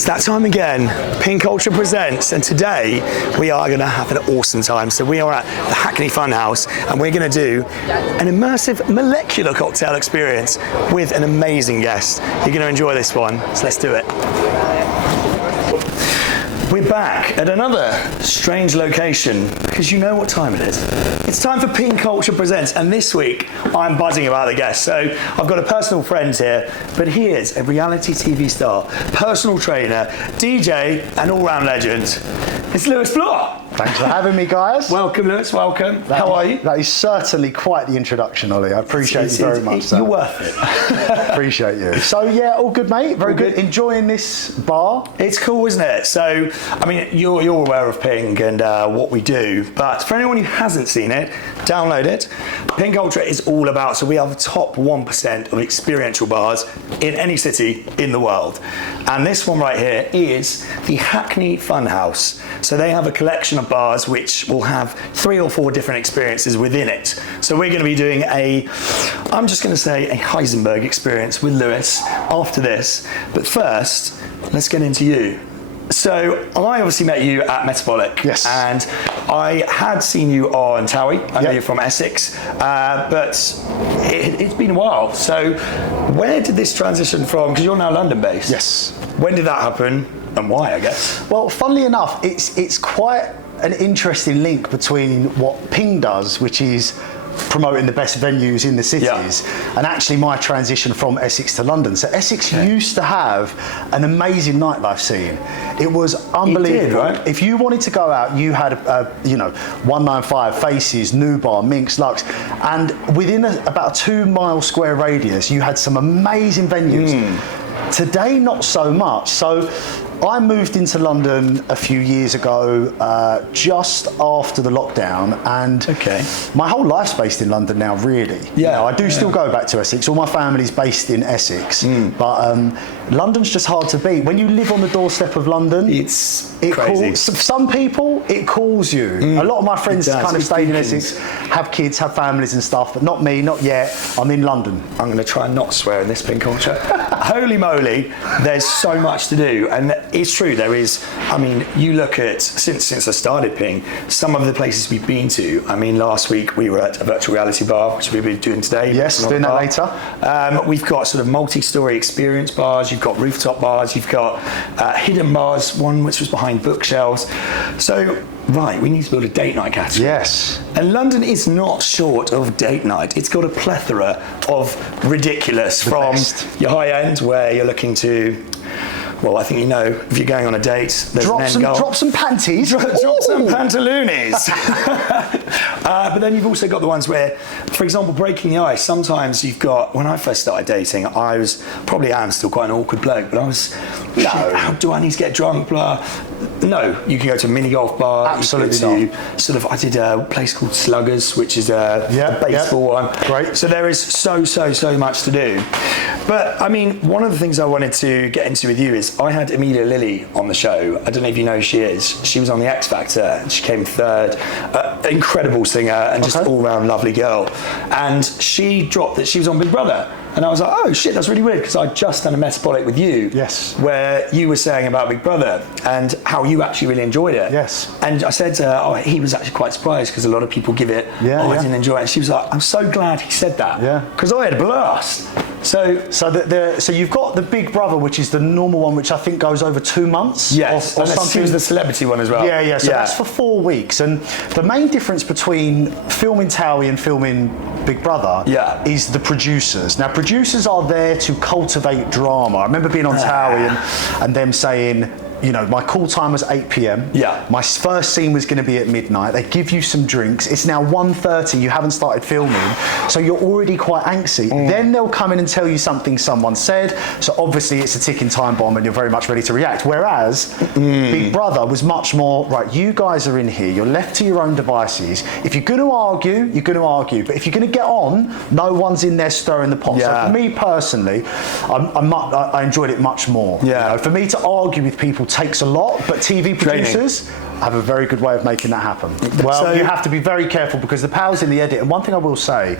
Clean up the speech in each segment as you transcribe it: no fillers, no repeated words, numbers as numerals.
It's that time again. Pink Ultra presents, and today we are going to have an awesome time. So we are at the Hackney Funhouse, and we're going to do an immersive molecular cocktail experience with an amazing guest. You're going to enjoy this one, so let's do it. We're back at another strange location because you know what time it is. It's time for Pink Culture Presents, and this week I'm buzzing about the guest. So I've got a personal friend here, but he is a reality TV star, personal trainer, DJ, and all-round legend. It's Bloor. Thanks for having me, guys. Welcome, Lewis. Welcome. How are you? That is certainly quite the introduction, Ollie. I appreciate you very much. You're worth it. Appreciate you. So yeah, all good, mate. Very good. Enjoying this bar. It's cool, isn't it? So, I mean, you're aware of Pink and what we do, but for anyone who hasn't seen it, download it. Pink Ultra is all about, so we are the top 1% of experiential bars in any city in the world. And this one right here is the Hackney Funhouse. So they have a collection of bars which will have 3 or 4 different experiences within it. So we're going to be doing I'm just going to say a Heisenberg experience with Lewis after this. But first, let's get into you. So I obviously met you at Metabolic. Yes. And I had seen you on Towie. I know you're from Essex, but it's been a while. So where did this transition from, because you're now London based. Yes. When did that happen and why, I guess? Well, funnily enough, it's quite an interesting link between what Ping does, which is promoting the best venues in the cities, and actually my transition from Essex to London. So Essex used to have an amazing nightlife scene. It was unbelievable. It did, right? If you wanted to go out, you had 195, Faces, New Bar, Minx, Lux, and within about a 2-mile square radius, you had some amazing venues. Today, not so much. So I moved into London a few years ago, just after the lockdown, and my whole life's based in London now, really. Yeah. You know, I do still go back to Essex. All my family's based in Essex, but London's just hard to beat. When you live on the doorstep of London, it crazy. Some people, it calls you. A lot of my friends kind of stayed in Essex, have kids, have families and stuff, but not me, not yet. I'm in London. I'm going to try and not swear in this Pink Culture. Holy moly, there's so much to do, and it's true, there is. I mean, you look at, since I started Ping, some of the places we've been to. I mean, last week we were at a virtual reality bar, which we'll be doing today. Yes, doing that later. We've got sort of multi-story experience bars, you've got rooftop bars, you've got hidden bars, one which was behind bookshelves. So, right, we need to build a date night category. Yes. And London is not short of date night. It's got a plethora of ridiculous, from your high end, where you're looking to, well, I think you know, if you're going on a date, there's drop some panties. Drop some pantaloonies. But then you've also got the ones where, for example, breaking the ice. Sometimes you've got, when I first started dating, I am still quite an awkward bloke, but I was, how do I need to get drunk, blah. No, you can go to a mini golf bar. Absolutely not. I did a place called Sluggers, which is a baseball one. Great. So there is so much to do. But I mean, one of the things I wanted to get into with you is I had Amelia Lilly on the show. I don't know if you know who she is. She was on the X Factor and she came 3rd. Incredible singer and just all-round lovely girl. And she dropped that she was on Big Brother. And I was like, oh shit, that's really weird, because I'd just done a Metabolic with you. Yes. Where you were saying about Big Brother and how you actually really enjoyed it. Yes. And I said to her, he was actually quite surprised because a lot of people give it, I didn't enjoy it. And she was like, I'm so glad he said that. Yeah. Because I had a blast. So you've got the Big Brother, which is the normal one, which I think goes over 2 months. Yes, or something. She was the celebrity one as well. Yeah. So that's for 4 weeks. And the main difference between filming Towie and filming Big Brother is the producers. Now, producers are there to cultivate drama. I remember being on Towie and them saying, you know, my call time was 8 p.m. Yeah. My first scene was going to be at midnight. They give you some drinks. It's now 1:30. You haven't started filming, so you're already quite angsty. Then they'll come in and tell you something someone said. So obviously it's a ticking time bomb, and you're very much ready to react. Whereas Big Brother was much more right. You guys are in here. You're left to your own devices. If you're going to argue, you're going to argue. But if you're going to get on, no one's in there stirring the pot. Yeah. So for me personally, I enjoyed it much more. Yeah. You know, for me to argue with people takes a lot, but TV producers have a very good way of making that happen. Well, so you have to be very careful because the power's in the edit. And one thing I will say,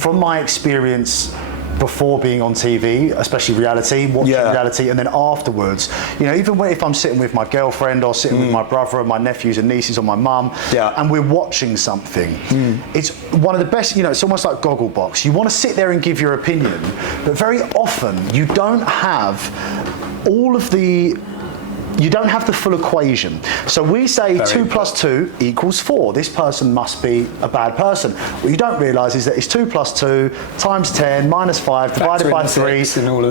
from my experience before being on TV, especially reality, watching reality, and then afterwards, you know, even if I'm sitting with my girlfriend or sitting with my brother and my nephews and nieces or my mum, and we're watching something, it's one of the best, you know, it's almost like Gogglebox. You want to sit there and give your opinion, but very often you don't have you don't have the full equation. So we say 2 + 2 = 4. This person must be a bad person. What you don't realise is that it's 2 + 2 times 10 minus 5 divided by 3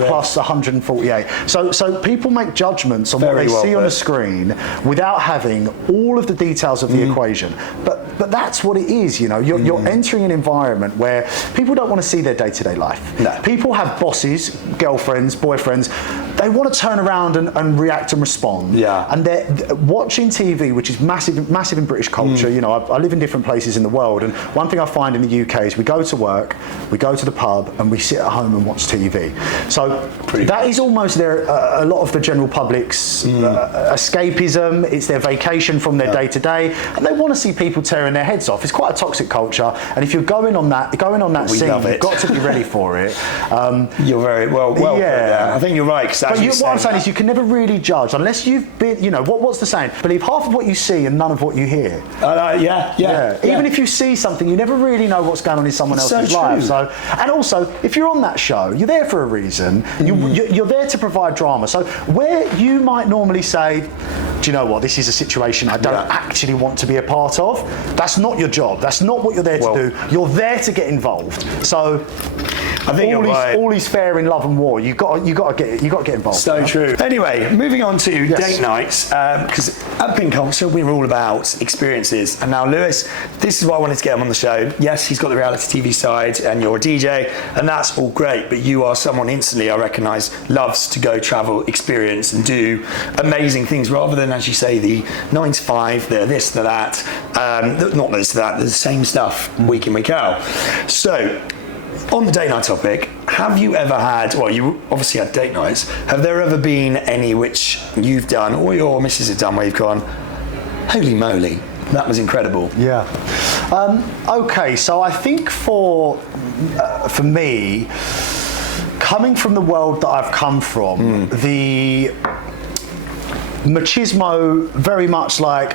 plus 148. So people make judgments on what they see on the screen without having all of the details of the equation. But that's what it is, you know. You're entering an environment where people don't want to see their day-to-day life. No. People have bosses, girlfriends, boyfriends. They want to turn around and react and respond. Yeah. And they're watching TV, which is massive in British culture. You know, I live in different places in the world, and one thing I find in the UK is we go to work, we go to the pub, and we sit at home and watch TV. So that is almost a lot of the general public's escapism. It's their vacation from their day to day, and they want to see people tearing their heads off. It's quite a toxic culture, and if you're going on that scene, you've got to be ready for it. You're very well put there. I think you're right. But what I'm saying is, you can never really judge unless you've been, you know, what's the saying? Believe half of what you see and none of what you hear. Even if you see something, you never really know what's going on in someone else's life. So, and also, if you're on that show, you're there for a reason. You're there to provide drama. So where you might normally say, do you know what, this is a situation I don't actually want to be a part of, that's not your job. That's not what you're there to do. You're there to get involved. So I think all is fair in love and war. You got to get involved. So true. Anyway, moving on to date nights, because at Pink Culture we're all about experiences. And now, Lewis, this is why I wanted to get him on the show. Yes, he's got the reality TV side, and you're a DJ, and that's all great. But you are someone instantly I recognise loves to go travel, experience, and do amazing things, rather than, as you say, the 9 to 5, the this, the that, not this, that, the same stuff week in, week out. So, on the date night topic, have you ever had, well, you obviously had date nights, have there ever been any which you've done or your missus have done where you've gone, holy moly, that was incredible? Yeah. Okay, so I think for me, coming from the world that I've come from, the machismo, very much like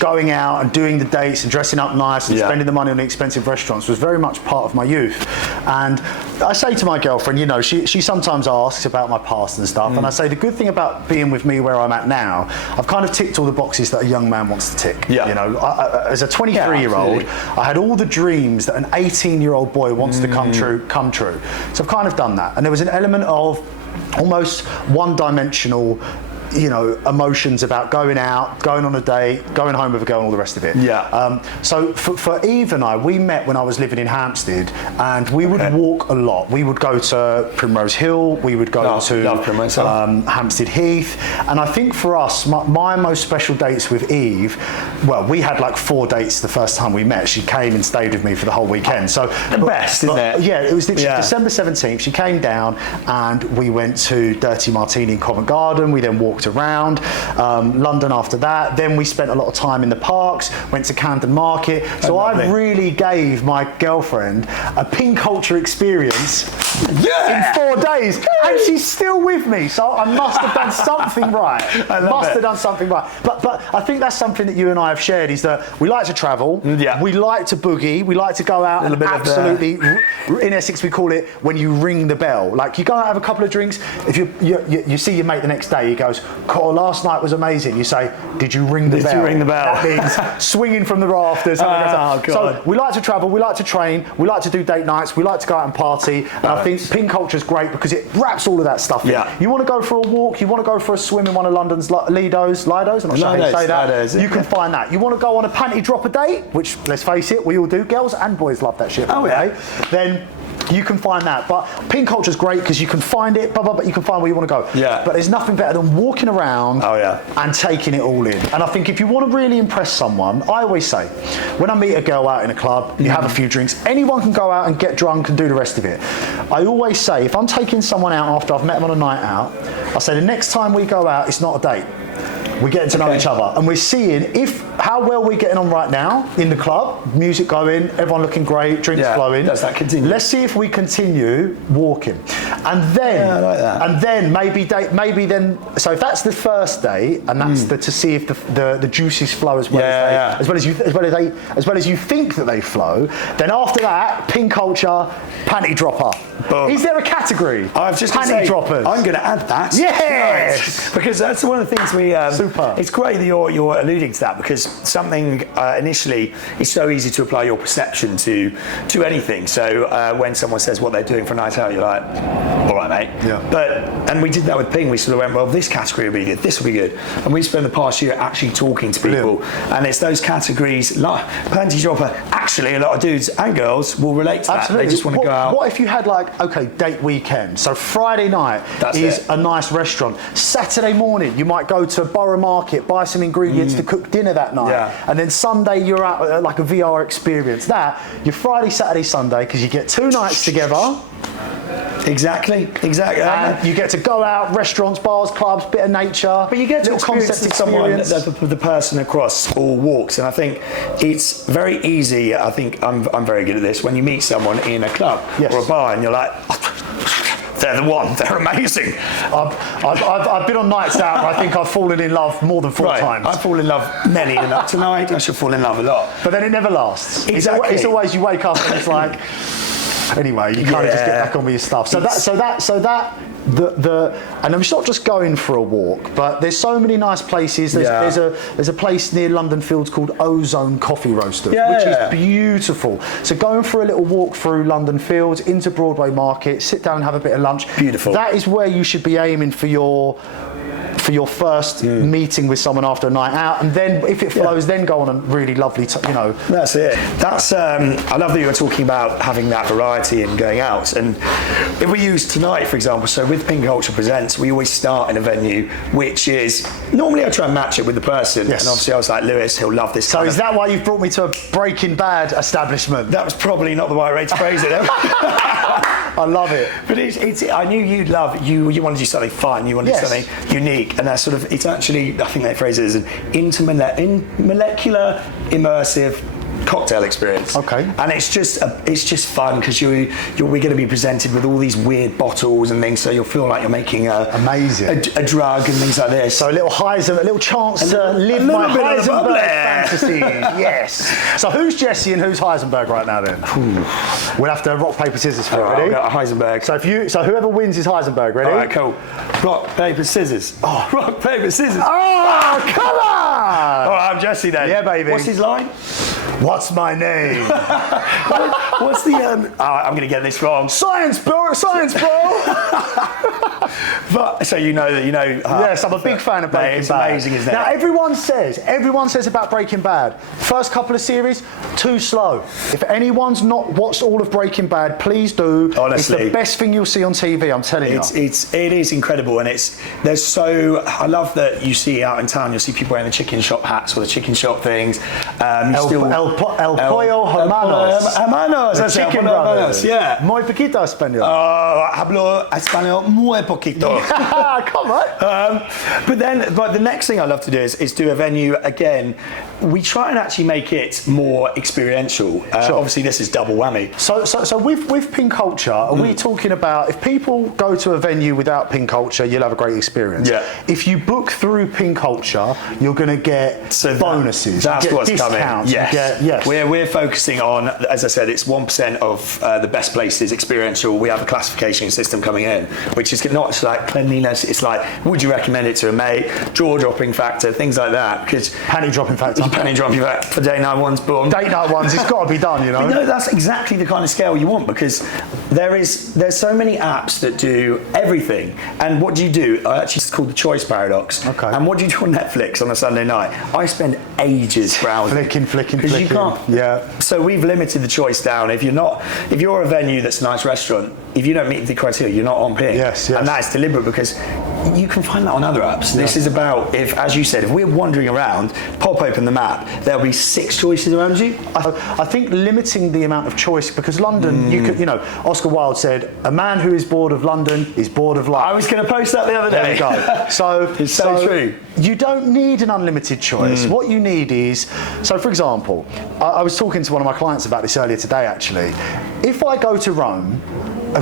going out and doing the dates and dressing up nice and spending the money on the expensive restaurants was very much part of my youth. And I say to my girlfriend, you know, she sometimes asks about my past and stuff, and I say the good thing about being with me where I'm at now, I've kind of ticked all the boxes that a young man wants to tick. You know, as a 23-year-old, I had all the dreams that an 18-year-old boy wants to come true. So I've kind of done that, and there was an element of almost one-dimensional, you know, emotions about going out, going on a date, going home with a girl and all the rest of it. So for Eve and I, we met when I was living in Hampstead, and we would walk a lot. We would go to Primrose Hill, we would go to Hampstead Heath, and I think for us, my most special dates with Eve, well, we had like 4 dates the first time we met. She came and stayed with me for the whole weekend. So the best, isn't it? Yeah, it was literally December 17th. She came down and we went to Dirty Martini in Covent Garden. We then walked around London after that. Then we spent a lot of time in the parks, went to Camden Market. So I really gave my girlfriend a Pink Culture experience in 4 days, and she's still with me. So I must have done something right. Have done something right. But I think that's something that you and I have shared, is that we like to travel. We like to boogie. We like to go out and absolutely. In Essex, we call it when you ring the bell. Like, you go out, have a couple of drinks. If you see your mate the next day, he goes, "God, last night was amazing." You say, "Did you ring the bell?" Did you ring the bell? That means swinging from the rafters. So we like to travel, we like to train, we like to do date nights, we like to go out and party. And I think Pink Culture is great because it wraps all of that stuff in. You want to go for a walk, you want to go for a swim in one of London's Lidos, I'm not sure how you say that. You can find that. You want to go on a panty dropper date, which, let's face it, we all do. Girls and boys love that shit. Then you can find that. But Pink Culture is great because you can find it, but you can find where you want to go. But there's nothing better than walking around and taking it all in. And I think if you want to really impress someone, I always say, when I meet a girl out in a club, you have a few drinks, anyone can go out and get drunk and do the rest of it. I always say, if I'm taking someone out after I've met them on a night out, I say the next time we go out, it's not a date. We're getting to know each other, and we're seeing how well we're getting on right now in the club. Music going, everyone looking great, drinks flowing. Does that continue? Let's see if we continue walking, and then, I like that. and then maybe then. So if that's the first day, and that's to see if the juices flow as well as you think that they flow. Then after that, pink culture, panty dropper. Boom. Is there a category? I've just panty droppers. I'm going to add that. Yes, because that's one of the things we. Super. It's great that you're alluding to that, because something initially is so easy to apply your perception to anything. So when someone says what they're doing for a night out, you're like, all right, mate. Yeah. And we did that with Ping. We sort of went, well, this category will be good, this will be good, and we spent the past year actually talking to people, and it's those categories like panty dropper. Actually, a lot of dudes and girls will relate to Absolutely. that. They just want to go out. What if you had date weekend? So Friday night is a nice restaurant. Saturday morning, you might go to Borough Market, buy some ingredients to cook dinner that night. Yeah. And then Sunday, you're out like a VR experience. Your Friday, Saturday, Sunday, because you get 2 nights together. Exactly. And you get to go out, restaurants, bars, clubs, bit of nature. But you get to experience someone, the person across all walks, and I think it's very easy. I think I'm very good at this. When you meet someone in a club or a bar, and you're like, they're the one. They're amazing. I've been on nights out, and I think I've fallen in love more than 4 times. I've fallen in love many, and tonight I should fall in love a lot. But then it never lasts. Exactly. It's always you wake up and it's like. Anyway, you kind of just get back on with your stuff. And I'm not just going for a walk, but there's so many nice places. There's a place near London Fields called Ozone Coffee Roasters, which is beautiful. So going for a little walk through London Fields into Broadway Market, sit down and have a bit of lunch. Beautiful. That is where you should be aiming for your first meeting with someone after a night out, and then if it flows, then go on a really lovely, That's it. That's I love that you were talking about having that variety and going out. And if we use tonight, for example, so with Pink Culture Presents, we always start in a venue, which is normally I try and match it with the person. Yes. And obviously I was like, Lewis, he'll love this. So is that why you've brought me to a Breaking Bad establishment? That was probably not the right way to phrase it. I love it. But I knew you'd love, you want to do something fun, you want to do something unique, and that's sort of, it's actually, I think that phrase is an molecular immersive cocktail experience. Okay. And it's just fun, because we're going to be presented with all these weird bottles and things, so you'll feel like you're making a drug and things like this. So a little chance to live my Heisenberg fantasy. Yes. So who's Jesse and who's Heisenberg right now then? We'll have to rock, paper, scissors for it. Ready? I've got Heisenberg. So whoever wins is Heisenberg. Ready? All right, cool. Rock, paper, scissors. Oh, rock, paper, scissors. Oh, come on! All right, I'm Jesse then. Yeah, baby. What's his line? What's my name? What's the? I'm going to get this wrong. Science, bro. But so you know. Yes, I'm a big fan of Breaking Bad. It's amazing, isn't it? Now everyone says about Breaking Bad. First couple of series, too slow. If anyone's not watched all of Breaking Bad, please do. Honestly, it's the best thing you'll see on TV. I'm telling you. It is incredible, and I love that you see out in town. You'll see people wearing the chicken shop hats or the chicken shop things. El Pollo Hermanos. Hermanos. The Chicken Brothers. Yeah. Muy poquito español. Hablo español muy poquito. Come on. But the next thing I love to do is do a venue again. We try and actually make it more experiential. Sure. Obviously, this is double whammy. So with Pink Culture, are we talking about if people go to a venue without Pink Culture, you'll have a great experience? Yeah. If you book through Pink Culture, you're going to get bonuses. That's what's coming. Yes. We're focusing on, as I said, it's 1% of the best places experiential. We have a classification system coming in, which is not just like cleanliness. It's like, would you recommend it to a mate? Jaw dropping factor, things like that. Because panty dropping factor. Panty dropping factor for date night ones. Boom. Date night ones. It's got to be done. You know. But no, that's exactly the kind of scale you want, because there's so many apps that do everything. And what do you do? Actually, it's called the choice paradox. Okay. And what do you do on Netflix on a Sunday night? I spend ages browsing. Flicking. You can't. Yeah. So we've limited the choice down. If you're a venue that's a nice restaurant, if you don't meet the criteria, you're not on Ping. Yes. And that's deliberate because you can find that on other apps. This is about, if, as you said, if we're wandering around, pop open the map, there'll be 6 choices around you. I think limiting the amount of choice, because London, you could, Oscar Wilde said, a man who is bored of London is bored of life. I was going to post that the other day. There we go. So it's so true. You don't need an unlimited choice. What you need is, so for example, I was talking to one of my clients about this earlier today actually. If I go to Rome,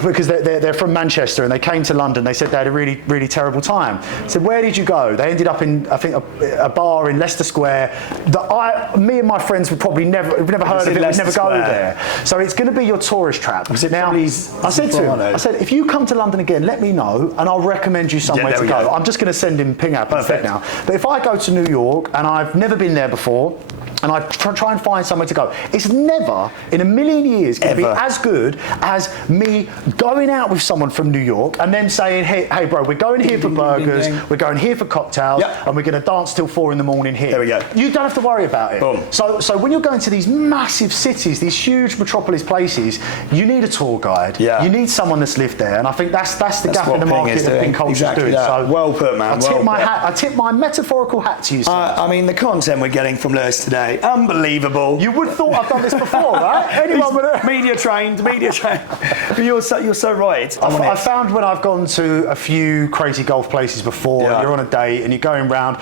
because they're from Manchester and they came to London, they said they had a really, really terrible time. I said, where did you go? They ended up in, I think, a bar in Leicester Square that me and my friends would probably never heard of it, would never go there. So it's going to be your tourist trap. Now, I said to him, I said, if you come to London again, let me know and I'll recommend you somewhere to go. I'm just going to send him Ping app instead now. But if I go to New York and I've never been there before, and I try and find somewhere to go, it's never in a million years going to be as good as me going out with someone from New York and them saying, hey bro, we're going here for burgers, we're going here for cocktails, and we're going to dance till 4 in the morning here. There we go. You don't have to worry about it. Boom. So when you're going to these massive cities, these huge metropolis places, you need a tour guide. Yeah. You need someone that's lived there, and I think that's the gap in the market that Ping culture's doing. So well put, man. I tip my metaphorical hat to you, sir. I mean, the content we're getting from Lewis today, unbelievable. You would have thought I've done this before, right? Anyone would have. Media trained. But you're so right. I found when I've gone to a few crazy golf places before, you're on a date and you're going round,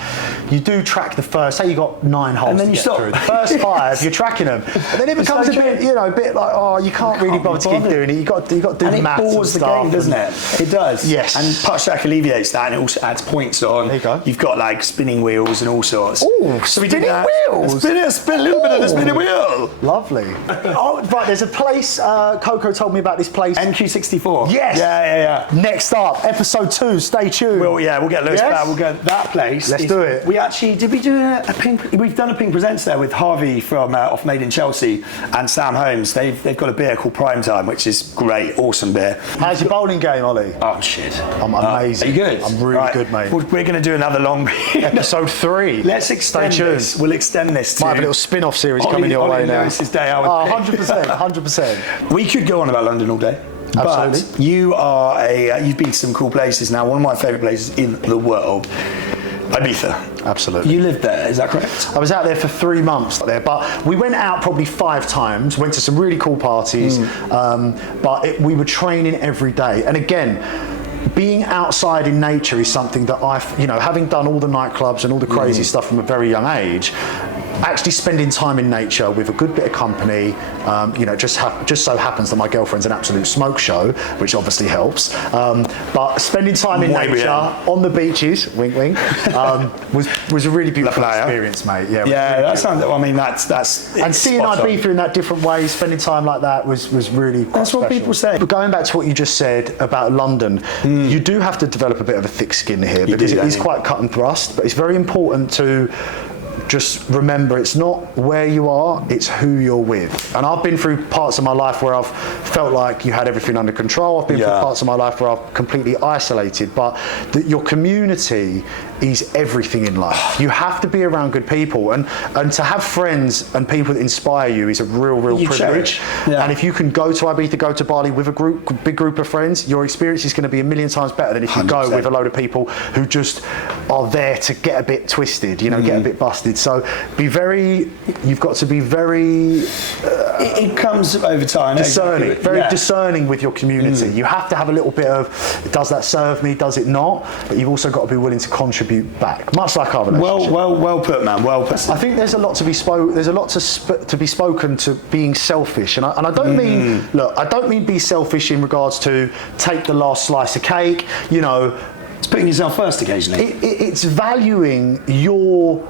you do track the first, say you got 9 holes and then to you get stop. through. The first 5, you're tracking them. And then it becomes a bit like, oh, you can't really bother to keep doing it. You got to do and maths and bores the stuff. game, doesn't it? It does. Yes. And Puttstack alleviates that, and it also adds points on. There you go. You've got like spinning wheels and all sorts. Ooh, spinning wheels. Spin a little bit of the spinning wheel. Lovely. Oh, right, there's a place, Coco told me about this place. NQ64. Yes. Yeah. Next up, episode 2, stay tuned. We'll get Lewis back. We'll go that place. Let's do it. We actually, did we do a Ping, we've done a Ping Presents there with Harvey from Off Made in Chelsea and Sam Holmes. They've got a beer called Prime Time, which is great, awesome beer. How's your bowling game, Ollie? Oh, shit. I'm amazing. Are you good? I'm really good, mate. We're going to do another long Episode 3. Let's extend this. We'll extend this to... Might have a little spin-off series coming your way now. Lewis's day out. 100%. We could go on about London all day. Absolutely. But you are you've been to some cool places now. One of my favourite places in the world, Ibiza. Absolutely. You lived there, is that correct? I was out there for 3 months there, but we went out probably 5 times, went to some really cool parties, but we were training every day. And again, being outside in nature is something that having done all the nightclubs and all the crazy stuff from a very young age, actually spending time in nature with a good bit of company, just so happens that my girlfriend's an absolute smoke show, which obviously helps. But spending time in nature on the beaches, wink wink, was a really beautiful experience, mate. Yeah, that sounds. I mean, that's. And seeing Ibiza in that different way, spending time like that was really. That's what special. people say. But going back to what you just said about London, you do have to develop a bit of a thick skin here because it is quite cut and thrust. But it's very important to just remember, it's not where you are, it's who you're with. And I've been through parts of my life where I've felt like you had everything under control. I've been through parts of my life where I've completely isolated. But your community is everything in life. You have to be around good people, and to have friends and people that inspire you is a real privilege. And if you can go to Ibiza, go to Bali with a big group of friends, your experience is going to be a million times better than if you 100%. go with a load of people who just are there to get a bit twisted, get a bit busted. So you've got to be very it comes over time. Discerning, discerning with your community. You have to have a little bit of, does that serve me, does it not? But you've also got to be willing to contribute back, much like our relationship. Well put, man. Well put. I think there's a lot to be to be spoken to being selfish, and I don't mean I don't mean be selfish in regards to take the last slice of cake. It's putting yourself first occasionally. It's valuing your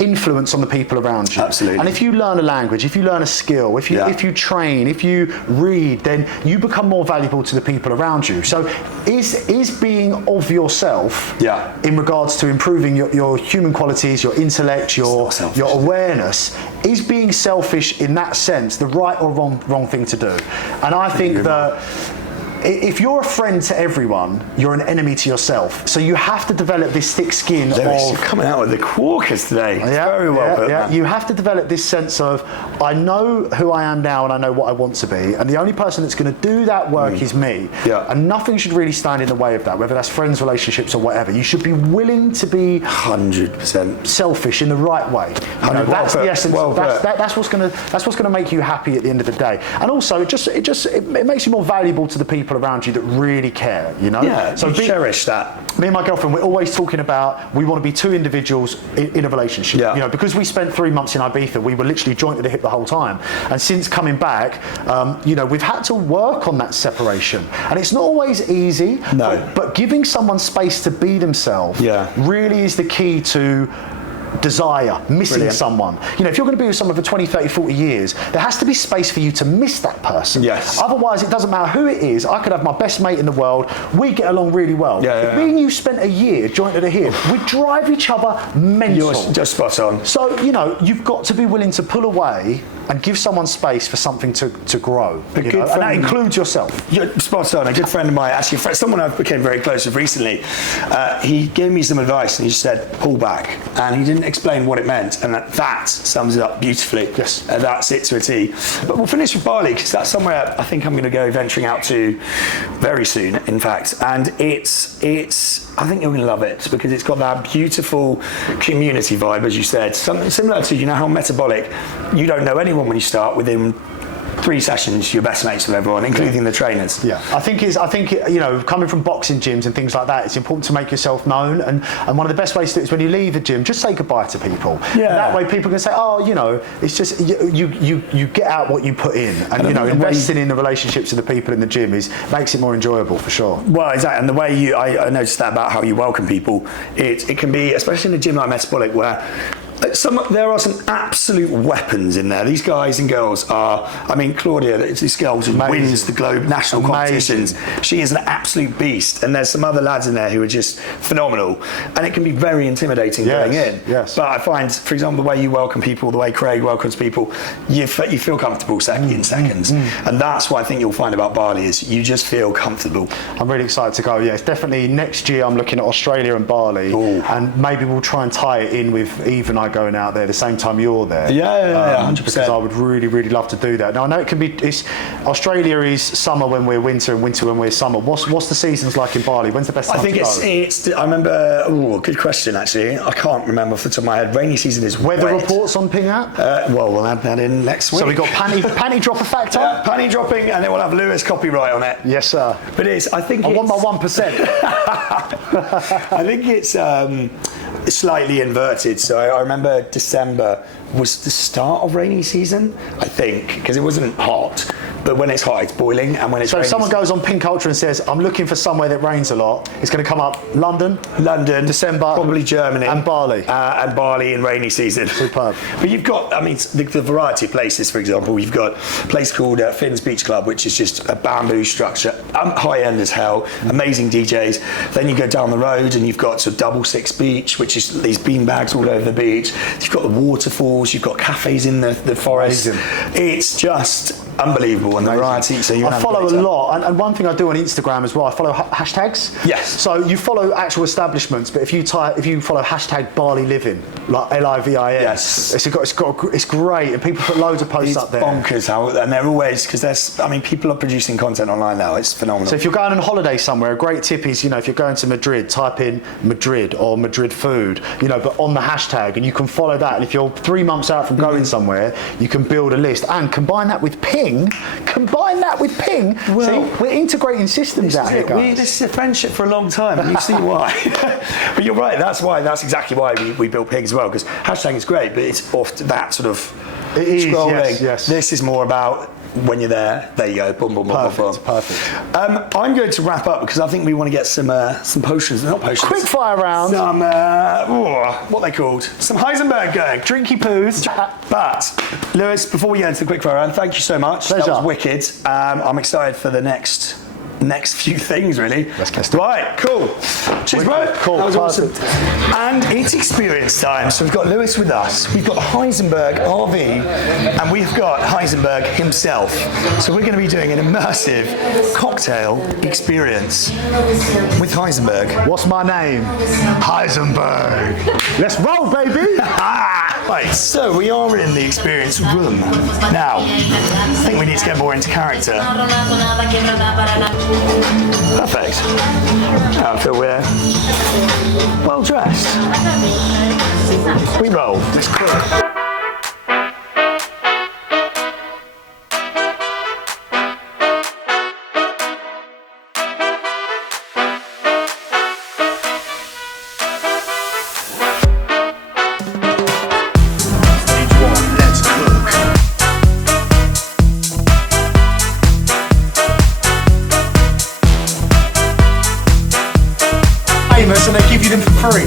influence on the people around you. Absolutely. And if you learn a language, if you learn a skill, if you train, if you read, then you become more valuable to the people around you. So is being of yourself in regards to improving your human qualities, your intellect, your awareness, is being selfish in that sense the right or wrong thing to do? And I think that if you're a friend to everyone, you're an enemy to yourself. So you have to develop this thick skin Lewis, of... you're coming out with the quarkers today. Very well put, man. You have to develop this sense of, I know who I am now and I know what I want to be, and the only person that's going to do that work is me. Yeah. And nothing should really stand in the way of that, whether that's friends, relationships, or whatever. You should be willing to be 100% selfish in the right way. That's the essence. That's what's going to make you happy at the end of the day. And also, it makes you more valuable to the people around you that really care. You know. Yeah. So cherish that. Me and my girlfriend, we're always talking about we want to be two individuals in a relationship. Yeah. You know, because we spent 3 months in Ibiza, we were literally joined at the hip the whole time. And since coming back, you know, we've had to work on that separation, and it's not always easy. No. But giving someone space to be themselves really is the key to desire, missing someone. You know, if you're going to be with someone for 20, 30, 40 years, there has to be space for you to miss that person. Yes. Otherwise, it doesn't matter who it is. I could have my best mate in the world. We get along really well. If me and you spent a year joined at the hip, we'd drive each other mental. You're just spot on. So, you know, you've got to be willing to pull away and give someone space for something to grow. And that includes yourself. You're spot on. A good friend of mine, actually, someone I've become very close with recently, he gave me some advice and he just said, pull back. And he didn't explain what it meant, and that sums it up beautifully. Yes. That's it to a T. But we'll finish with Bali, because that's somewhere I think I'm going to go venturing out to very soon, in fact. And it's I think you're going to love it, because it's got that beautiful community vibe, as you said. Something similar to, you know, how Metabolic, you don't know anyone when you start. Within 3 sessions, you're best mates with everyone, including the trainers. Yeah, I think you know, coming from boxing gyms and things like that, it's important to make yourself known. And one of the best ways to do it is when you leave a gym, just say goodbye to people. Yeah. And that way, people can say, oh, you know, it's just you get out what you put in, and you know, investing in the relationships of the people in the gym makes it more enjoyable for sure. Well, exactly. And the way I noticed that about how you welcome people, it can be, especially in a gym like Metabolic, where there are some absolute weapons in there. These guys and girls are, I mean, Claudia, this girl who wins the Globe national competitions. She is an absolute beast. And there's some other lads in there who are just phenomenal. And it can be very intimidating going in. Yes. But I find, for example, the way you welcome people, the way Craig welcomes people, you feel comfortable in seconds. And that's what I think you'll find about Bali, is you just feel comfortable. I'm really excited to go. Yeah, it's definitely next year. I'm looking at Australia and Bali. Ooh. And maybe we'll try and tie it in with Eve and I going out there the same time you're there. Yeah, 100%. Because I would really, really love to do that. Now I know it can be. Australia is summer when we're winter, and winter when we're summer. What's the seasons like in Bali? When's the best time to go? I think I remember. Oh, good question actually. I can't remember off the top of my head. Rainy season is weather wet. reports on Ping app. Well, we'll add that in next week. So we got panty dropper factor. Panty dropping, and then we'll have Lewis copyright on it. Yes, sir. But I want my 1%. I think it's slightly inverted. So I remember December was the start of rainy season, I think, because it wasn't hot. But when it's hot, it's boiling, and when it's so rainy, if someone goes on Pink Culture and says, I'm looking for somewhere that rains a lot, it's going to come up London, December, probably Germany, and Bali. And Bali in rainy season. Superb. But you've got, I mean, the variety of places. For example, you've got a place called Finn's Beach Club, which is just a bamboo structure, high end as hell, amazing DJs. Then you go down the road and you've got sort of Double Six Beach, which is these beanbags all over the beach. You've got the waterfalls, you've got cafes in the forest. Amazing. It's just unbelievable, and the variety. So I follow a lot, and one thing I do on Instagram as well, I follow hashtags. Yes. So you follow actual establishments, but if you follow hashtag Bali Living, like LIVIN, yes, it's great, and people put loads of posts up there. Bonkers how, and they're always, because people are producing content online now. It's phenomenal. So if you're going on holiday somewhere, a great tip is, if you're going to Madrid, type in Madrid or Madrid food, but on the hashtag, and you can follow that. And if you're 3 months out from going somewhere, you can build a list and combine that with Ping. Well, see, we're integrating systems out here, guys. This is a friendship for a long time, and you see why. But you're right, that's exactly why we built Ping as well, because hashtag is great, but it's often that sort of scrolling. Yes. This is more about when you're there you go, boom, boom, boom, boom. Perfect. I'm going to wrap up, because I think we want to get some potions, not potions. Quick fire round. Some, what they called? Some Heisenberg going. Drinky poos. But, Lewis, before we get into the quick fire round, thank you so much. Pleasure. That was wicked. I'm excited for the next next few things, really. Let's get started. Right, cool. Cheers, bro. Cool, That was awesome. perfect. And it's experience time. So we've got Lewis with us. We've got the Heisenberg RV, and we've got Heisenberg himself. So we're going to be doing an immersive cocktail experience with Heisenberg. What's my name? Heisenberg. Let's roll, baby. Right, so we are in the experience room. Now, I think we need to get more into character. Perfect. Now I feel we're well dressed. We roll. Let's cook. Famous and they give you them for free.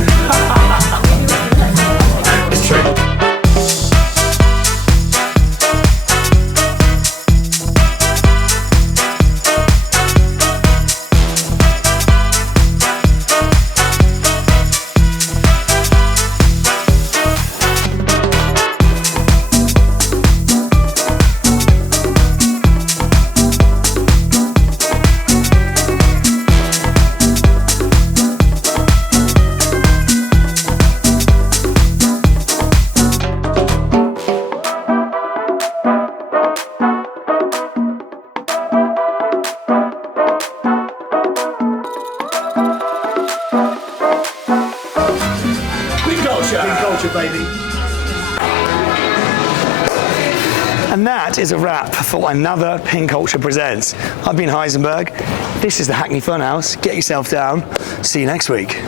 It's true. Culture, baby. And that is a wrap for another Ping Culture Presents. I've been Heisenberg. This is the Hackney Funhouse. Get yourself down. See you next week.